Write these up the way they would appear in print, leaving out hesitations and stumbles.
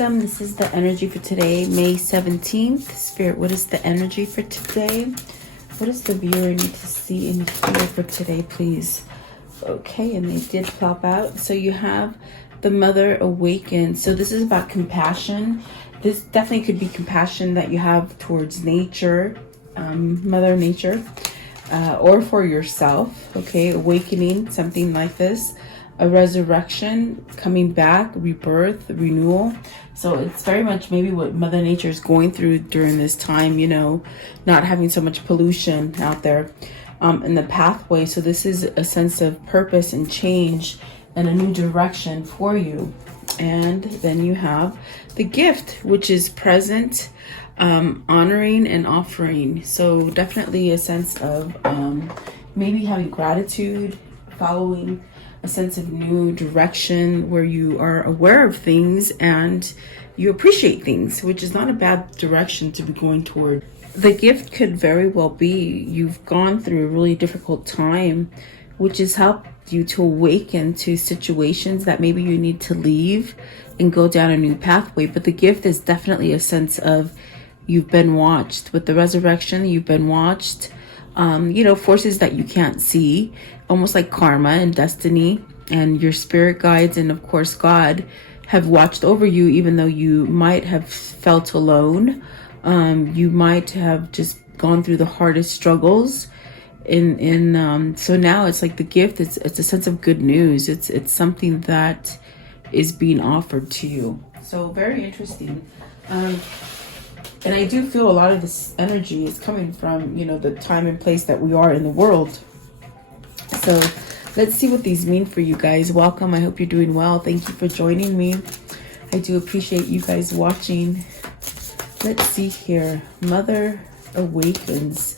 welcome. This is the energy for today, May 17th. Spirit, what is the energy for today? What does the viewer need to see and hear for today, please? Okay, and they did plop out. So you have the Mother Awakened. So this is about compassion. This definitely could be compassion that you have towards nature, Mother Nature, or for yourself. Okay, awakening, something like this. A resurrection, coming back, rebirth, renewal. So it's very much maybe what Mother Nature is going through during this time, you know, not having so much pollution out there in the pathway. So this is a sense of purpose and change and a new direction for you. And then you have the gift, which is present, honoring and offering. So definitely a sense of maybe having gratitude, following a sense of new direction where you are aware of things and you appreciate things, which is not a bad direction to be going toward. The gift could very well be you've gone through a really difficult time, which has helped you to awaken to situations that maybe you need to leave and go down a new pathway. But the gift is definitely a sense of you've been watched. With the resurrection, you've been watched. You know, forces that you can't see, almost like karma and destiny, and your spirit guides and of course God have watched over you, even though you might have felt alone. You might have just gone through the hardest struggles so now it's like the gift, it's a sense of good news. It's something that is being offered to you. So very interesting. And I do feel a lot of this energy is coming from, you know, the time and place that we are in the world. So let's see what these mean for you guys. Welcome. I hope you're doing well. Thank you for joining me. I do appreciate you guys watching. Let's see here. Mother Awakens.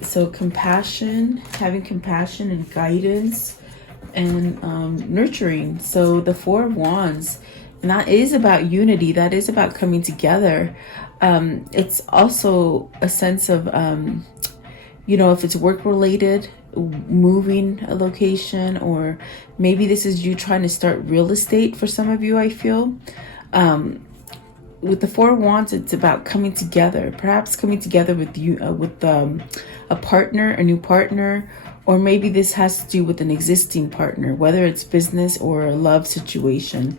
So compassion, having compassion and guidance and nurturing. So the Four of Wands, and that is about unity. That is about coming together. It's also a sense of, you know, if it's work related, moving a location, or maybe this is you trying to start real estate for some of you, I feel. With the Four of Wands, it's about coming together, perhaps coming together with you, with a partner, a new partner, or maybe this has to do with an existing partner, whether it's business or a love situation.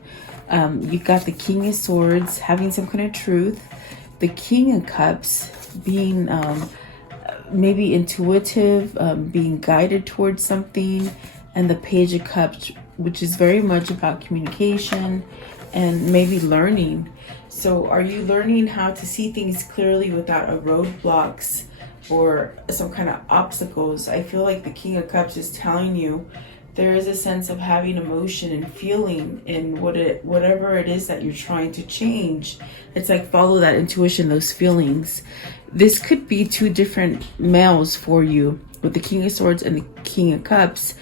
You've got the King of Swords, having some kind of truth. The King of Cups, being maybe intuitive, being guided towards something. And the Page of Cups, which is very much about communication and maybe learning. So are you learning how to see things clearly without a roadblocks or some kind of obstacles? I feel like the King of Cups is telling you there is a sense of having emotion and feeling in whatever it is that you're trying to change. It's like follow that intuition, those feelings. This could be two different males for you with the King of Swords and the King of Cups.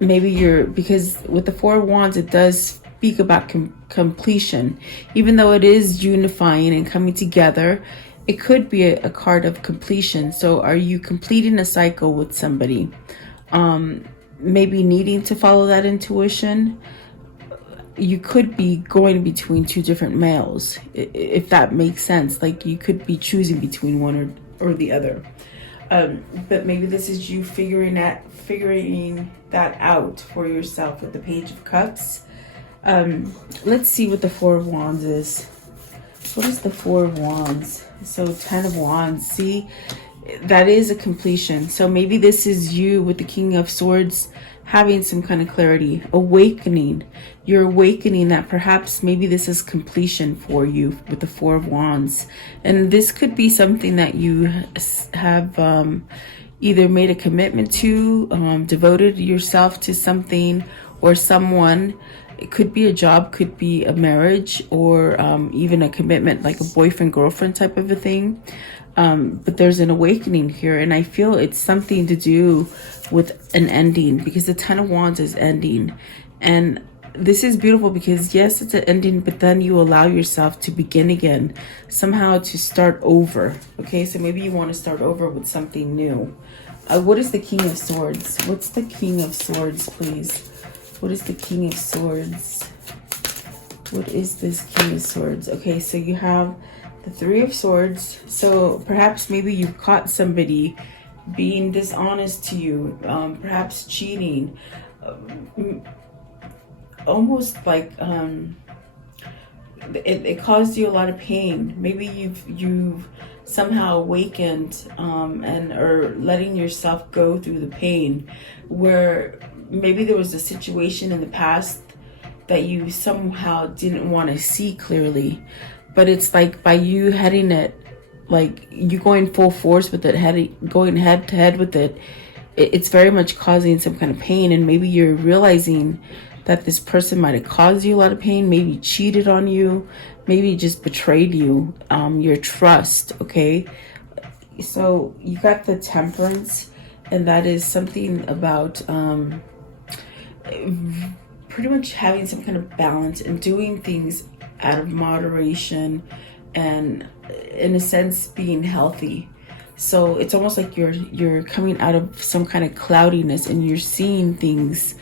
Maybe because with the Four of Wands, it does speak about completion. Even though it is unifying and coming together, it could be a card of completion. So are you completing a cycle with somebody? Maybe needing to follow that intuition. You could be going between two different males, if that makes sense. Like you could be choosing between one or the other. But maybe this is you figuring that out for yourself with the Page of Cups. Let's see what the Four of Wands is. What is the Four of Wands? So 10 of Wands. See, that is a completion. So maybe this is you with the King of Swords having some kind of clarity, awakening. You're awakening that perhaps maybe this is completion for you with the Four of Wands. And this could be something that you have either made a commitment to, devoted yourself to something or someone. It could be a job, could be a marriage, or even a commitment, like a boyfriend-girlfriend type of a thing. But there's an awakening here, and I feel it's something to do with an ending, because the Ten of Wands is ending. And this is beautiful because yes, it's an ending, but then you allow yourself to begin again, somehow to start over. Okay, so maybe you want to start over with something new. What is the King of Swords? What's the King of Swords, please? What is the King of Swords? What is this King of Swords? Okay, so you have the Three of Swords. So perhaps maybe you caught somebody being dishonest to you, perhaps cheating, almost like it caused you a lot of pain. Maybe you've somehow awakened and or letting yourself go through the pain, where maybe there was a situation in the past that you somehow didn't want to see clearly, but it's like by you heading it, like you going full force with it, going head to head with it, it's very much causing some kind of pain. And maybe you're realizing that this person might have caused you a lot of pain, maybe cheated on you, maybe just betrayed you, your trust, okay? So you got the Temperance, and that is something about pretty much having some kind of balance and doing things out of moderation and, in a sense, being healthy. So it's almost like you're coming out of some kind of cloudiness and you're seeing things,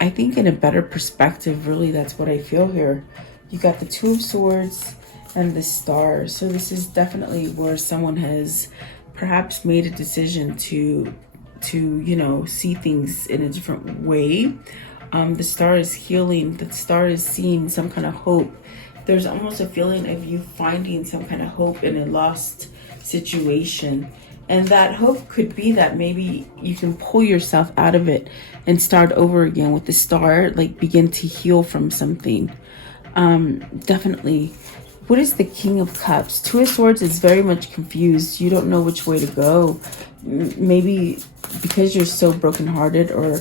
I think, in a better perspective. Really, that's what I feel here. You got the Two of Swords and the Star. So this is definitely where someone has perhaps made a decision to you know, see things in a different way. The Star is healing. The Star is seeing some kind of hope. There's almost a feeling of you finding some kind of hope in a lost situation. And that hope could be that maybe you can pull yourself out of it and start over again with the Star, like begin to heal from something. Definitely. What is the King of Cups? Two of Swords is very much confused. You don't know which way to go. Maybe because you're so brokenhearted or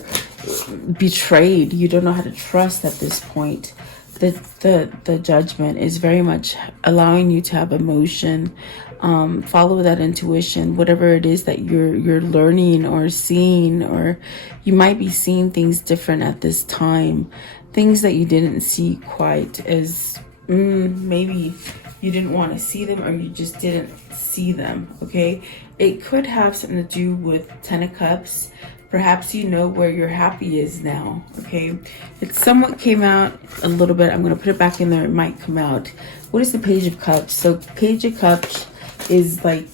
betrayed, you don't know how to trust at this point. The Judgment is very much allowing you to have emotion. Follow that intuition, whatever it is that you're learning or seeing, or you might be seeing things different at this time, things that you didn't see quite as maybe you didn't want to see them, or you just didn't see them. Okay, it could have something to do with Ten of Cups. Perhaps you know where your happy is now. Okay, it somewhat came out a little bit. I'm going to put it back in there. It might come out. What is the Page of Cups? So Page of Cups is like,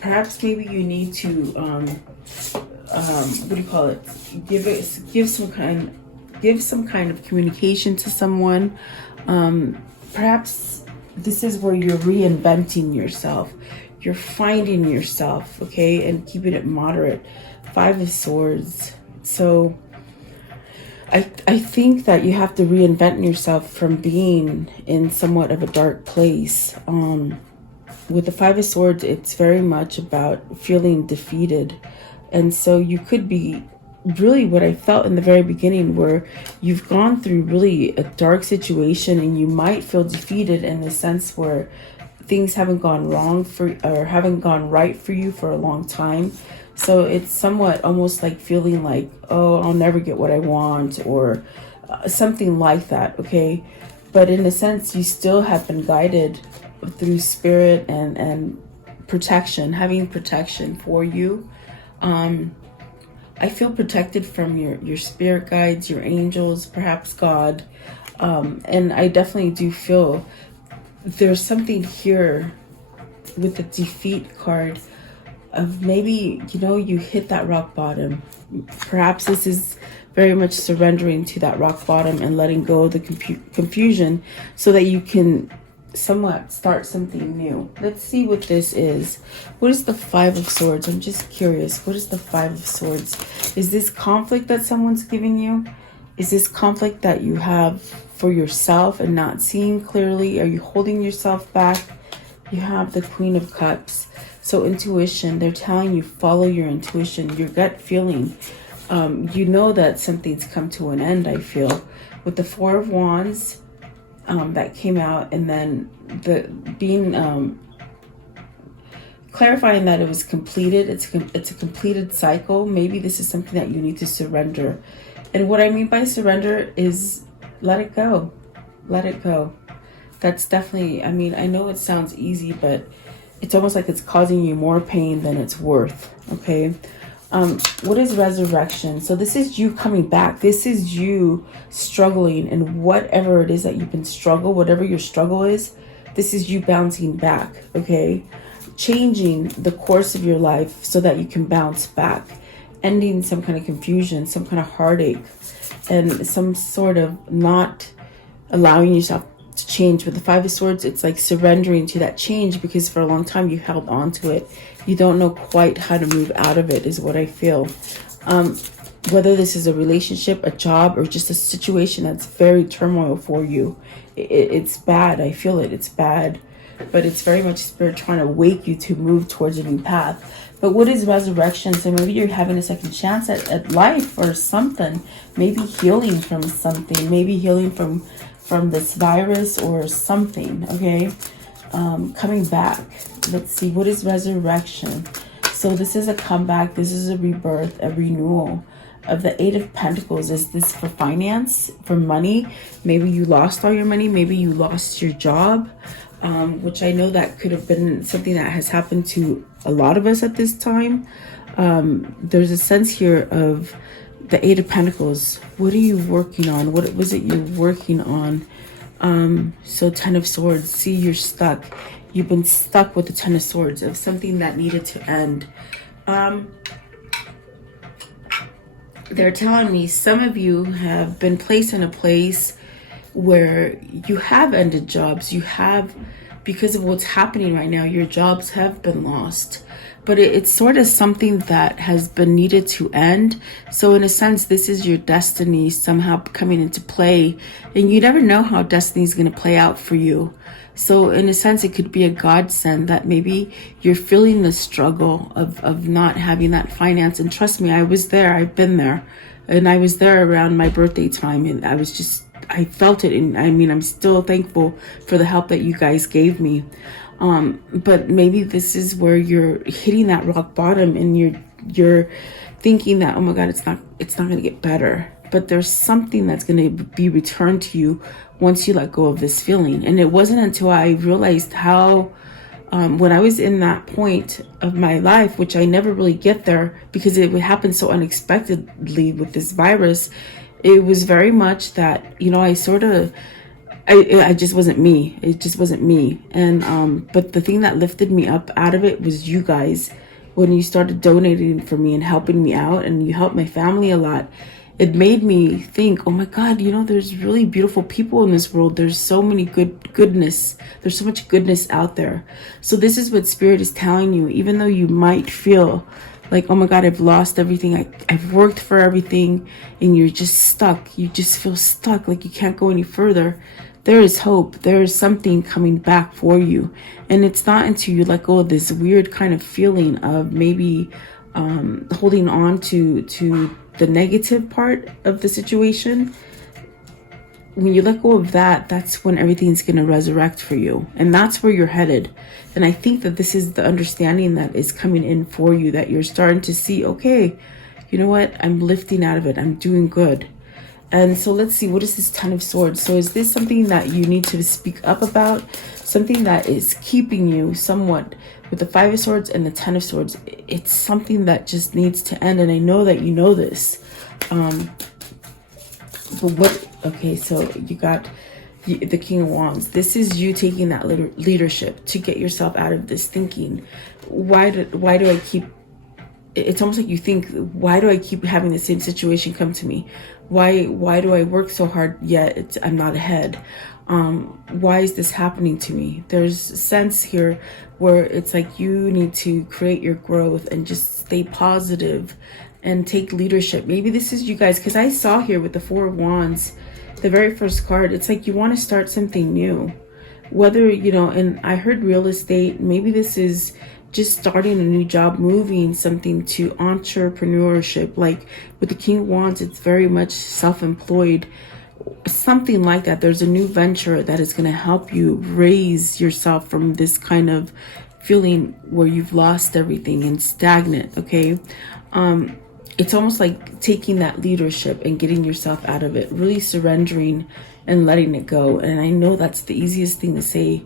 perhaps maybe you need to what do you call it, give some kind of communication to someone. Perhaps this is where you're reinventing yourself, you're finding yourself, okay, and keeping it moderate. Five of Swords. So I think that you have to reinvent yourself from being in somewhat of a dark place. With the Five of Swords, it's very much about feeling defeated. And so you could be really what I felt in the very beginning, where you've gone through really a dark situation and you might feel defeated in the sense where things haven't gone wrong for, or haven't gone right for you for a long time. So it's somewhat almost like feeling like, oh, I'll never get what I want, or something like that, okay? But in a sense, you still have been guided through spirit and protection, having protection for you. I feel protected from your spirit guides, your angels, perhaps God. And I definitely do feel there's something here with the defeat card of maybe, you know, you hit that rock bottom. Perhaps this is very much surrendering to that rock bottom and letting go of the confusion so that you can somewhat start something new. Let's see what this is. What is the Five of Swords? I'm just curious. What is the Five of Swords? Is this conflict that someone's giving you? Is this conflict that you have for yourself and not seeing clearly? Are you holding yourself back? You have the Queen of Cups. So intuition, they're telling you follow your intuition, your gut feeling. You know that something's come to an end, I feel. With the Four of Wands, that came out, and then the being clarifying that it was completed. It's a completed cycle. Maybe this is something that you need to surrender. And what I mean by surrender is let it go. Let it go. That's definitely, I mean, I know it sounds easy, but it's almost like it's causing you more pain than it's worth, okay? What is resurrection? So this is you coming back. This is you struggling, and whatever it is that you've been struggling, whatever your struggle is, this is you bouncing back, okay? Changing the course of your life so that you can bounce back, ending some kind of confusion, some kind of heartache, and some sort of not allowing yourself to change. With the Five of Swords, it's like surrendering to that change, because for a long time you held on to it. You don't know quite how to move out of it, is what I feel. Whether this is a relationship, a job, or just a situation that's very turmoil for you, it's bad. I feel it. It's bad. But it's very much Spirit trying to wake you to move towards a new path. But what is resurrection? So maybe you're having a second chance at life or something. Maybe healing from something. Maybe healing from this virus or something, okay? Coming back. Let's see, what is resurrection? So this is a comeback. This is a rebirth, a renewal. Of the Eight of Pentacles, is this for finance, for money? Maybe you lost all your money. Maybe you lost your job, which I know that could have been something that has happened to a lot of us at this time. There's a sense here of the Eight of Pentacles. What are you working on? What was it you're working on? So Ten of Swords. See, you're stuck. You've been stuck with the Ten of Swords of something that needed to end. They're telling me some of you have been placed in a place where you have ended jobs. You have, because of what's happening right now, your jobs have been lost. But it's sort of something that has been needed to end. So in a sense, this is your destiny somehow coming into play. And you never know how destiny is going to play out for you. So in a sense, it could be a godsend that maybe you're feeling the struggle of not having that finance. And trust me, I was there. I've been there. And I was there around my birthday time. And I felt it. And I mean, I'm still thankful for the help that you guys gave me. But maybe this is where you're hitting that rock bottom and you're thinking that, oh my God, it's not going to get better. But there's something that's going to be returned to you once you let go of this feeling. And it wasn't until I realized how, when I was in that point of my life, which I never really get there because it would happen so unexpectedly with this virus, it was very much that, I just wasn't me. It just wasn't me. And, but the thing that lifted me up out of it was you guys. When you started donating for me and helping me out, and you helped my family a lot, it made me think, oh my God, there's really beautiful people in this world. There's so many goodness. There's so much goodness out there. So this is what Spirit is telling you, even though you might feel like, oh my God, I've lost everything. I've worked for everything, and you're just stuck. You just feel stuck, like you can't go any further. There is hope. There is something coming back for you. And it's not until you let go of this weird kind of feeling of maybe holding on to the negative part of the situation. When you let go of that, that's when everything's going to resurrect for you. And that's where you're headed. And I think that this is the understanding that is coming in for you, that you're starting to see, okay, you know what? I'm lifting out of it. I'm doing good. And so let's see, what is this Ten of Swords? So is this something that you need to speak up about? Something that is keeping you somewhat with the Five of Swords and the Ten of Swords? It's something that just needs to end. And I know that you know this. But what, okay, so you got the King of Wands. This is you taking that leadership to get yourself out of this thinking. Why do I keep, it's almost like you think, why do I keep having the same situation come to me? Why do I work so hard yet I'm not ahead? Why is this happening to me? There's a sense here where it's like you need to create your growth and just stay positive and take leadership. Maybe this is you guys, because I saw here with the Four of Wands, the very first card, it's like you want to start something new. Whether, and I heard real estate, maybe this is just starting a new job, moving something to entrepreneurship. Like with the King of Wands, it's very much self-employed, something like that. There's a new venture that is going to help you raise yourself from this kind of feeling where you've lost everything and stagnant, okay? It's almost like taking that leadership and getting yourself out of it, really surrendering and letting it go. And I know that's the easiest thing to say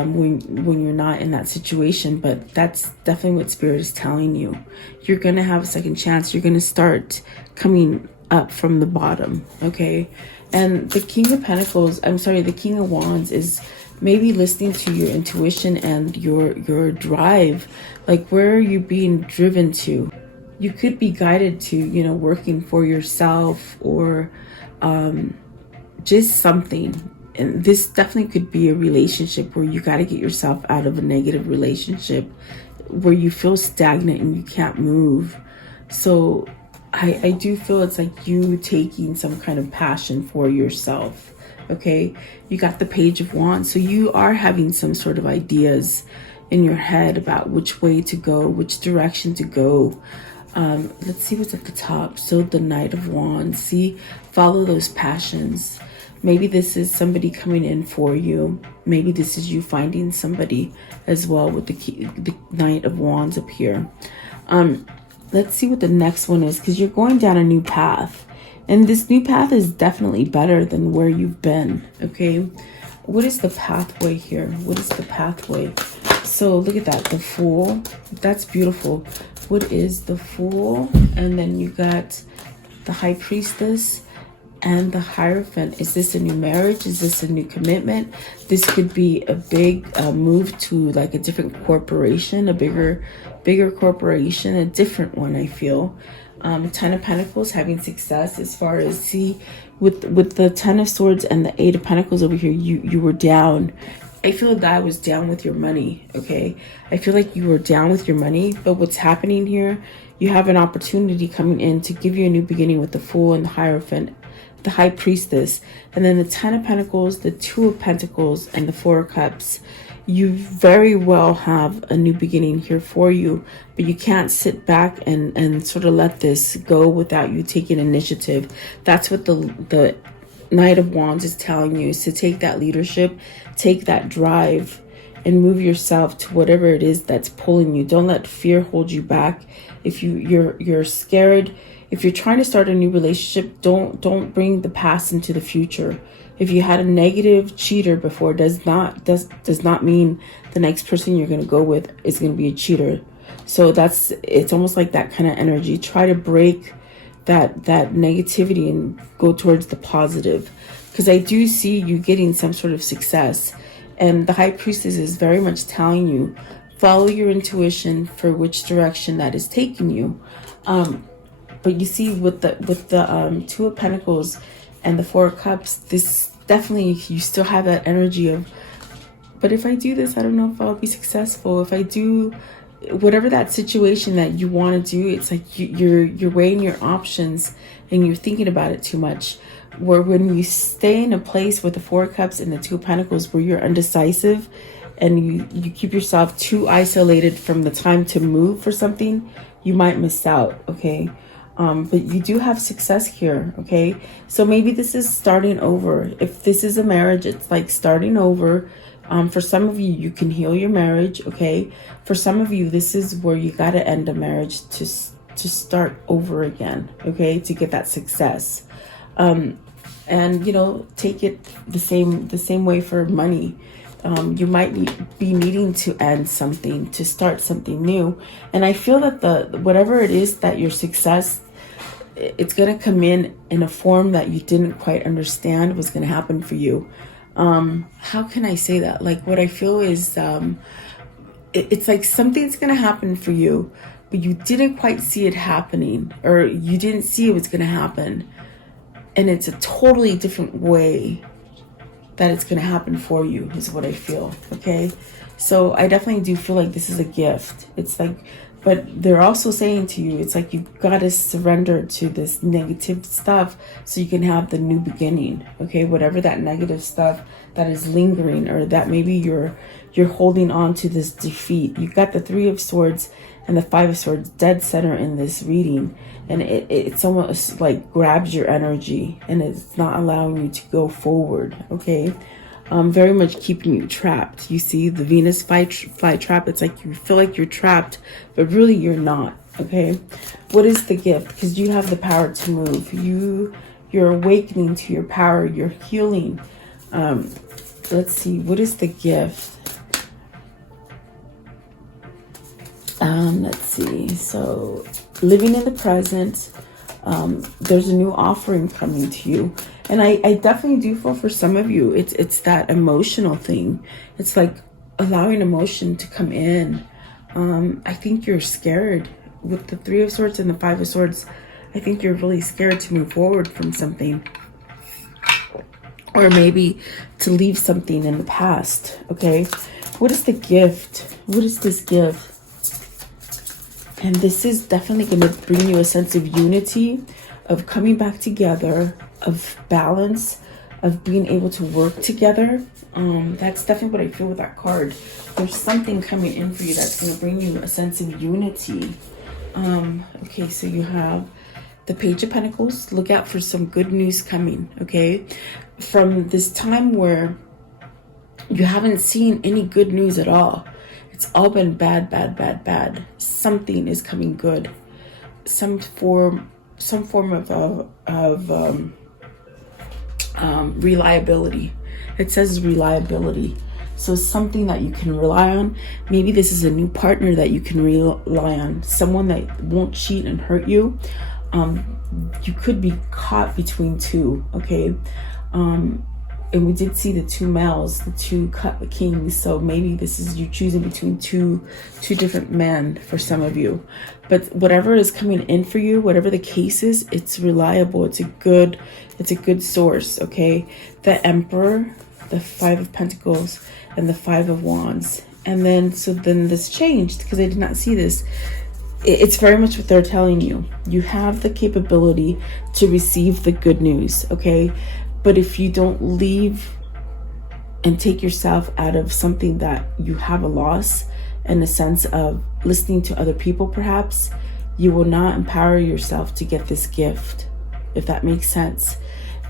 when you're not in that situation. But that's definitely what Spirit is telling you. You're going to have a second chance. You're going to start coming up from the bottom, okay? And the King of Pentacles, the King of Wands is maybe listening to your intuition and your drive. Like, where are you being driven to? You could be guided to, you know, working for yourself, or just something. And this definitely could be a relationship where you got to get yourself out of a negative relationship where you feel stagnant and you can't move. So I do feel it's like you taking some kind of passion for yourself. Okay, you got the Page of Wands, so you are having some sort of ideas in your head about which way to go, which direction to go. Let's see what's at the top. So the Knight of Wands, see, follow those passions. Maybe this is somebody coming in for you. Maybe this is you finding somebody as well with the Knight of Wands up here. Let's see what the next one is, because you're going down a new path. And this new path is definitely better than where you've been, okay? What is the pathway here? What is the pathway? So look at that, the Fool. That's beautiful. What is the Fool? And then you got the High Priestess and the Hierophant. Is this a new marriage? Is this a new commitment? This could be a big move to like a different corporation, a bigger corporation, a different one, I feel. Ten of Pentacles, having success as far as, see, with the Ten of Swords and the Eight of Pentacles over here, you were down. I feel that was down with your money, okay? I feel like you were down with your money, but what's happening here, you have an opportunity coming in to give you a new beginning with the Fool and the Hierophant, the High Priestess, and then the Ten of Pentacles, the Two of Pentacles, and the Four of Cups. You very well have a new beginning here for you, but you can't sit back and sort of let this go without you taking initiative. That's what the Knight of Wands is telling you, is to take that leadership, take that drive, and move yourself to whatever it is that's pulling you. Don't let fear hold you back. If you're scared, if you're trying to start a new relationship, don't bring the past into the future. If you had a negative cheater before, does not mean the next person you're going to go with is going to be a cheater. So it's almost like that kind of energy. Try to break that negativity and go towards the positive, because I do see you getting some sort of success. And the High Priestess is very much telling you, follow your intuition for which direction that is taking you. But you see, with the Two of Pentacles and the Four of Cups, this definitely, you still have that energy of, but if I do this, I don't know if I'll be successful. If I do whatever that situation that you want to do, it's like you're weighing your options and you're thinking about it too much. Where when you stay in a place with the Four of Cups and the Two of Pentacles where you're undecisive and you keep yourself too isolated from the time to move for something, you might miss out, okay? But you do have success here, okay? So maybe this is starting over. If this is a marriage, it's like starting over. For some of you, you can heal your marriage, okay? For some of you, this is where you got to end a marriage to start over again, okay? To get that success. And, you know, take it the same way for money. You might be needing to end something, to start something new. And I feel that whatever it is that your success, it's going to come in a form that you didn't quite understand was going to happen for you. How can I say that? Like, what I feel is, it's like something's going to happen for you, but you didn't quite see it happening, or you didn't see it was going to happen. And it's a totally different way that it's going to happen for you, is what I feel. Okay. So I definitely do feel like this is a gift. It's like, but they're also saying to you, it's like, you've got to surrender to this negative stuff so you can have the new beginning. Okay. Whatever that negative stuff that is lingering, or that maybe you're holding on to this defeat. You got the Three of Swords and the Five of Swords dead center in this reading. And it's almost like grabs your energy and it's not allowing you to go forward, okay? Very much keeping you trapped. You see the Venus fly trap. It's like you feel like you're trapped, but really you're not, okay? What is the gift? Because you have the power to move. You're awakening to your power. You're healing. Let's see. What is the gift? Let's see. So living in the present, there's a new offering coming to you. And I definitely do feel for some of you, it's that emotional thing. It's like allowing emotion to come in. I think you're scared with the Three of Swords and the Five of Swords. I think you're really scared to move forward from something, or maybe to leave something in the past. Okay, what is the gift? What is this gift? And this is definitely going to bring you a sense of unity, of coming back together, of balance, of being able to work together. That's definitely what I feel with that card. There's something coming in for you that's going to bring you a sense of unity. Okay, so you have the Page of Pentacles. Look out for some good news coming, okay? From this time where you haven't seen any good news at all. It's all been bad, bad, bad, bad. Something is coming good. Some form of reliability. It says reliability. So something that you can rely on. Maybe this is a new partner that you can rely on. Someone that won't cheat and hurt you. You could be caught between two, okay? And we did see the two males, the two kings. So maybe this is you choosing between two different men for some of you. But whatever is coming in for you, whatever the case is, it's reliable. It's a good source, okay? The Emperor, the Five of Pentacles, and the Five of Wands. And then this changed because I did not see this. It's very much what they're telling you. You have the capability to receive the good news, okay? But if you don't leave and take yourself out of something that you have a loss, in a sense of listening to other people perhaps, you will not empower yourself to get this gift, if that makes sense.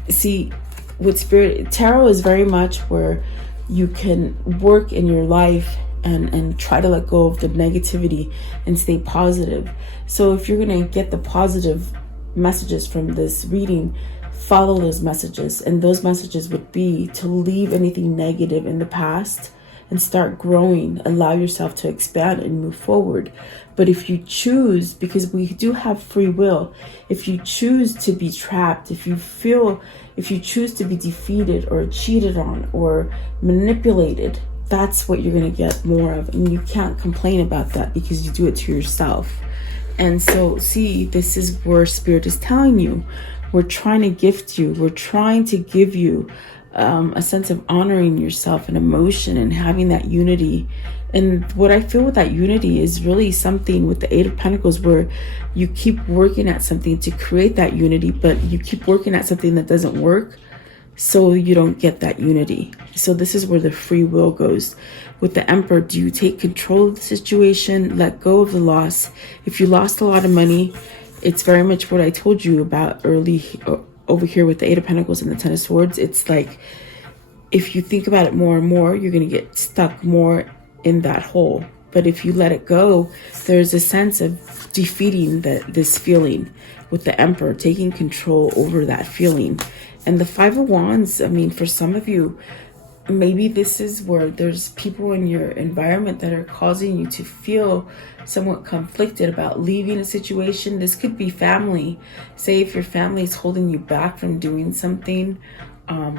See, with Spirit, Tarot is very much where you can work in your life and try to let go of the negativity and stay positive. So if you're going to get the positive messages from this reading, follow those messages. And those messages would be to leave anything negative in the past and start growing. Allow yourself to expand and move forward. But if you choose, because we do have free will, if you choose to be trapped, if you choose to be defeated or cheated on or manipulated, that's what you're going to get more of. And you can't complain about that because you do it to yourself. And so, see, this is where Spirit is telling you. We're trying to gift you. We're trying to give you a sense of honoring yourself and emotion and having that unity. And what I feel with that unity is really something with the Eight of Pentacles where you keep working at something to create that unity, but you keep working at something that doesn't work, so you don't get that unity. So this is where the free will goes. With the Emperor, do you take control of the situation, let go of the loss? If you lost a lot of money, it's very much what I told you about early over here with the Eight of Pentacles and the Ten of Swords. It's like, if you think about it more and more, you're going to get stuck more in that hole. But if you let it go, there's a sense of defeating this feeling with the Emperor, taking control over that feeling. And the Five of Wands, I mean, for some of you, maybe this is where there's people in your environment that are causing you to feel somewhat conflicted about leaving a situation. This could be family. Say if your family is holding you back from doing something,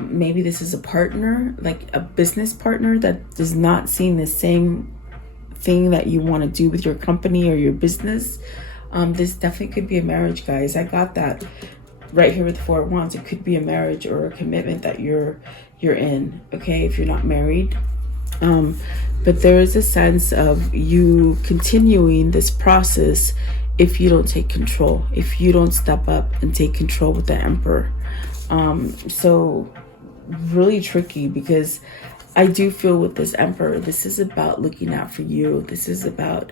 maybe this is a partner, like a business partner that does not see the same thing that you want to do with your company or your business. This definitely could be a marriage, guys. I got that right here with the Four of Wands. It could be a marriage or a commitment that you're in, okay, if you're not married. But there is a sense of you continuing this process if you don't take control, if you don't step up and take control with the Emperor. So really tricky, because I do feel with this Emperor, this is about looking out for you. This is about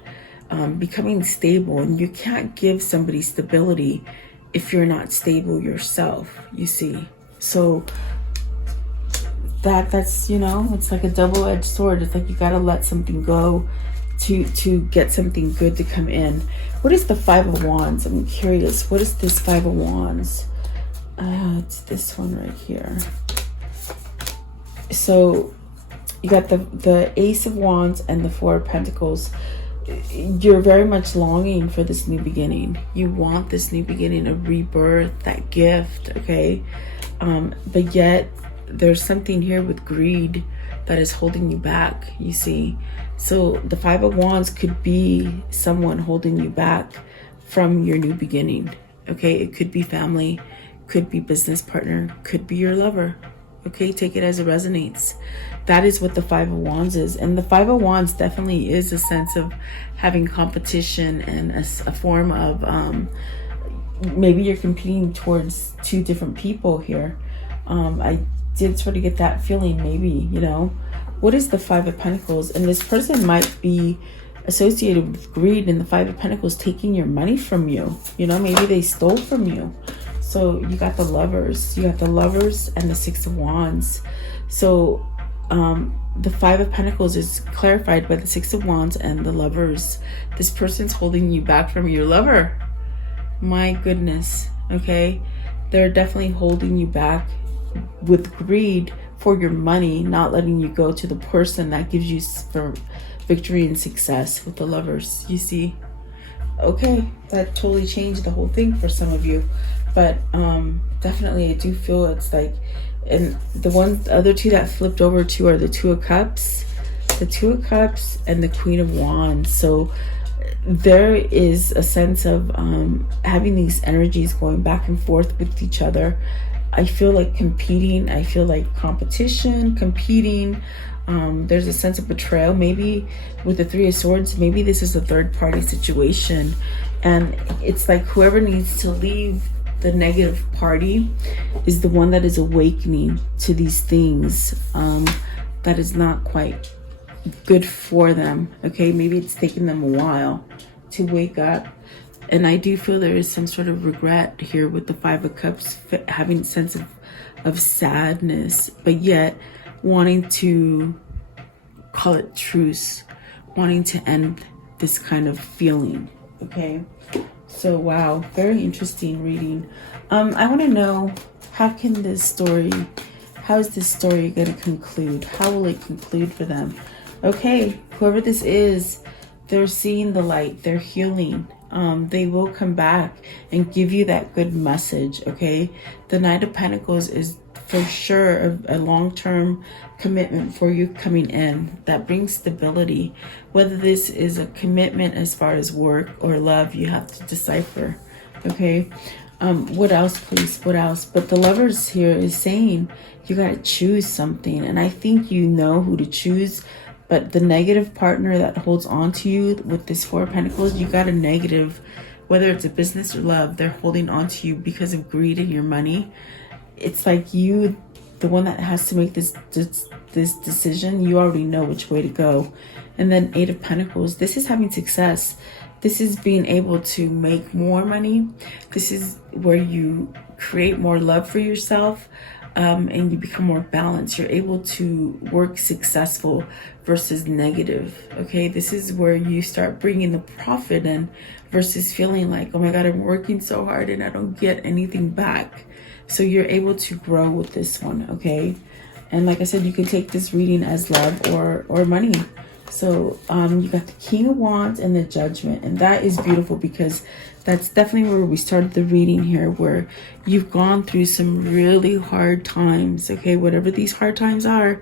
becoming stable, and you can't give somebody stability if you're not stable yourself, you see. So that's, you know, it's like a double-edged sword. It's like you gotta let something go to get something good to come in. What is the Five of Wands? I'm curious. What is this Five of Wands? It's this one right here. So you got the Ace of Wands and the Four of Pentacles. you're very much longing for this new beginning. You want this new beginning, a rebirth, that gift, okay? But yet there's something here with greed that is holding you back, you see. So the Five of Wands could be someone holding you back from your new beginning, okay? It could be family, could be business partner, could be your lover, okay? Take it as it resonates. That is what the Five of Wands is. And the Five of Wands definitely is a sense of having competition and a form of maybe you're competing towards two different people here. I did sort of get that feeling, maybe, you know. What is the Five of Pentacles? And this person might be associated with greed, and the Five of Pentacles taking your money from you. You know, maybe they stole from you. So you got the Lovers. You got the Lovers and the Six of Wands. So the Five of Pentacles is clarified by the Six of Wands and the Lovers. This person's holding you back from your lover. My goodness, okay? They're definitely holding you back with greed for your money, not letting you go to the person that gives you for victory and success with the Lovers, you see? Okay, that totally changed the whole thing for some of you. But definitely I do feel it's like, and the other two that flipped over to are the Two of Cups, the Two of Cups and the Queen of Wands. So there is a sense of having these energies going back and forth with each other. I feel like competing. I feel like competition, competing. There's a sense of betrayal. Maybe with the Three of Swords, maybe this is a third party situation. And it's like whoever needs to leave the negative party is the one that is awakening to these things that is not quite good for them. Okay, maybe it's taken them a while to wake up. And I do feel there is some sort of regret here with the Five of Cups, having a sense of sadness, but yet wanting to call it truce, wanting to end this kind of feeling. Okay, so wow, very interesting reading. I want to know, how is this story going to conclude? How will it conclude for them? Okay, whoever this is, they're seeing the light, they're healing. They will come back and give you that good message, okay? The Knight of Pentacles is for sure a long-term commitment for you coming in that brings stability. Whether this is a commitment as far as work or love, you have to decipher, okay? What else, please? What else? But the Lovers here is saying you got to choose something, and I think you know who to choose. But the negative partner that holds on to you with this Four of Pentacles, you got a negative, whether it's a business or love, they're holding on to you because of greed and your money. It's like you, the one that has to make this decision, you already know which way to go. And then Eight of Pentacles, this is having success. This is being able to make more money. This is where you create more love for yourself. And you become more balanced. You're able to work successful versus negative. Okay, this is where you start bringing the profit in versus feeling like, oh my God, I'm working so hard and I don't get anything back. So you're able to grow with this one. Okay, and like I said, you can take this reading as love or money. So you got the King of Wands and the Judgment, and that is beautiful because that's definitely where we started the reading here, where you've gone through some really hard times. Okay, whatever these hard times are,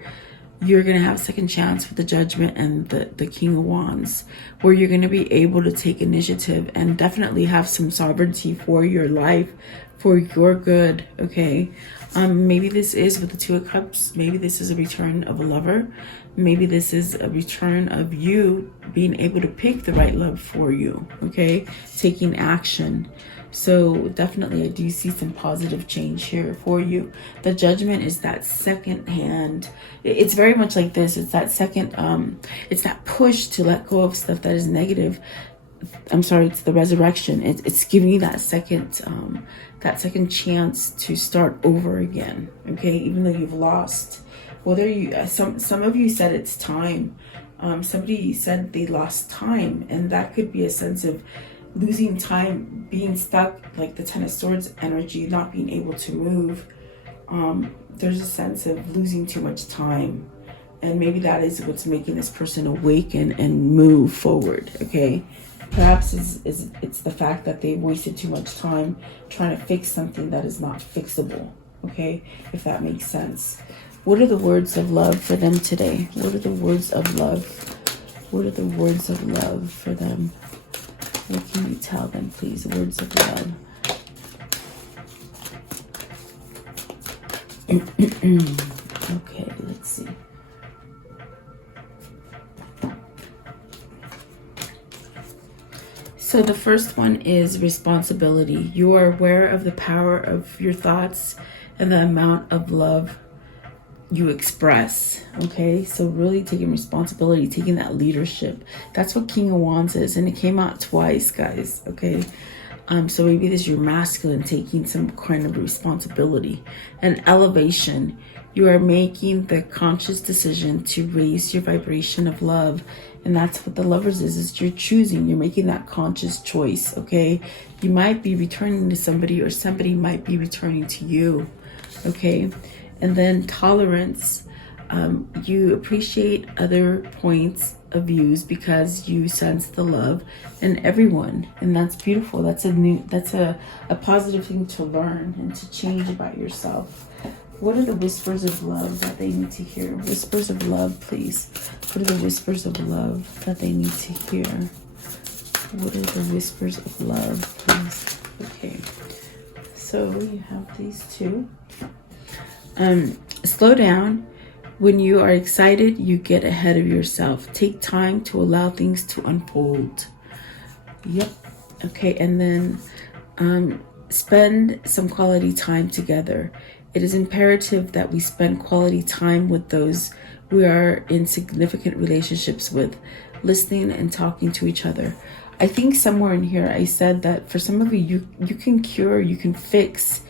you're going to have a second chance with the Judgment and the King of Wands, where you're going to be able to take initiative and definitely have some sovereignty for your life, for your good. Okay, maybe this is with the Two of Cups. Maybe this is a return of a lover. Maybe this is a return of you being able to pick the right love for you, okay? Taking action. So definitely I do see some positive change here for you. The Judgment is that second hand. It's very much like this. It's that second, it's that push to let go of stuff that is negative. I'm sorry, it's the Resurrection. It's giving you that second chance to start over again, okay? Even though you've lost. Whether you, some of you said it's time. Somebody said they lost time, and that could be a sense of losing time, being stuck, like the Ten of Swords energy, not being able to move. There's a sense of losing too much time. And maybe that is what's making this person awaken and move forward, okay? Perhaps it's the fact that they wasted too much time trying to fix something that is not fixable, okay? If that makes sense. What are the words of love for them today? What are the words of love? What are the words of love for them? What can you tell them, please? Words of love. Okay, let's see. So the first one is responsibility. You are aware of the power of your thoughts and the amount of love you express. Okay, so really taking responsibility, taking that leadership. That's what King of Wands is, and it came out twice, guys. Okay, so maybe this is your masculine taking some kind of responsibility and elevation. You are making the conscious decision to raise your vibration of love. And that's what the Lovers is you're choosing. You're making that conscious choice, okay? You might be returning to somebody, or somebody might be returning to you, okay? And then tolerance. You appreciate other points of views because you sense the love in everyone. And that's beautiful. That's a positive thing to learn and to change about yourself. What are the whispers of love that they need to hear? Whispers of love, please. What are the whispers of love that they need to hear? What are the whispers of love, please? Okay. So you have these two. Slow down. When you are excited, you get ahead of yourself. Take time to allow things to unfold. Yep. Okay. And then spend some quality time together. It is imperative that we spend quality time with those we are in significant relationships with, listening and talking to each other. I think somewhere in here I said that for some of you, you can cure, you can fix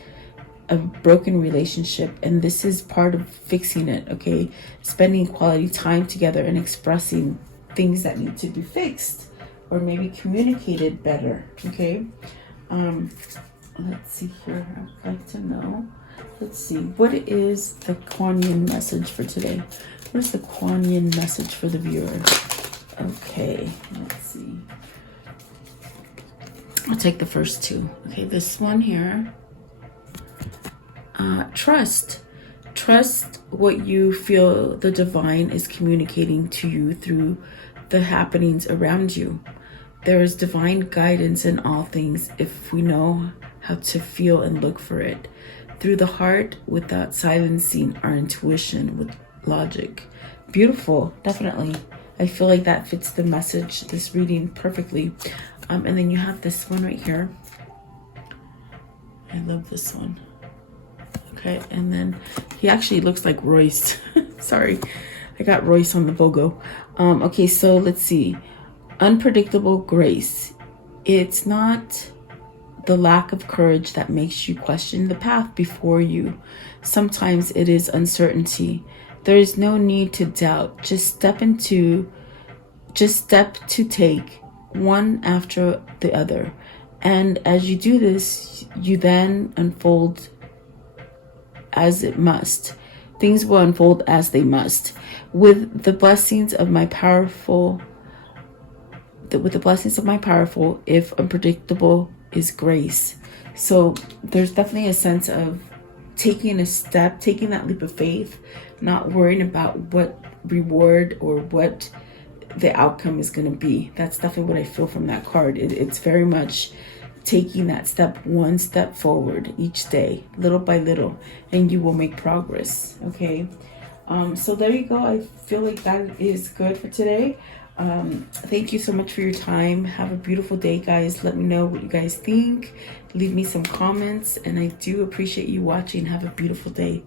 a broken relationship, and this is part of fixing it, okay? Spending quality time together and expressing things that need to be fixed or maybe communicated better, okay? Let's see here. I'd like to know. Let's see. What is the Kuan Yin message for today? What is the Kuan Yin message for the viewer? Okay, let's see. I'll take the first two. Okay, this one here. Trust. Trust what you feel the divine is communicating to you through the happenings around you. There is divine guidance in all things if we know how to feel and look for it. Through the heart, without silencing our intuition with logic. Beautiful, definitely. I feel like that fits the message, this reading perfectly. And then you have this one right here. I love this one. Okay, and then he actually looks like Royce. Sorry, I got Royce on the BOGO. Okay, so let's see. Unpredictable grace. It's not the lack of courage that makes you question the path before you. Sometimes it is uncertainty. There is no need to doubt. Just step to take one after the other. And as you do this, you then unfold as it must. Things will unfold as they must. With the blessings of my powerful, if unpredictable is grace. So there's definitely a sense of taking a step, taking that leap of faith, not worrying about what reward or what the outcome is going to be. That's definitely what I feel from that card. It's very much taking that step, one step forward each day, little by little, and you will make progress. Okay. So there you go. I feel like that is good for today. Thank you so much for your time. Have a beautiful day, guys. Let me know what you guys think. Leave me some comments, and I do appreciate you watching. Have a beautiful day.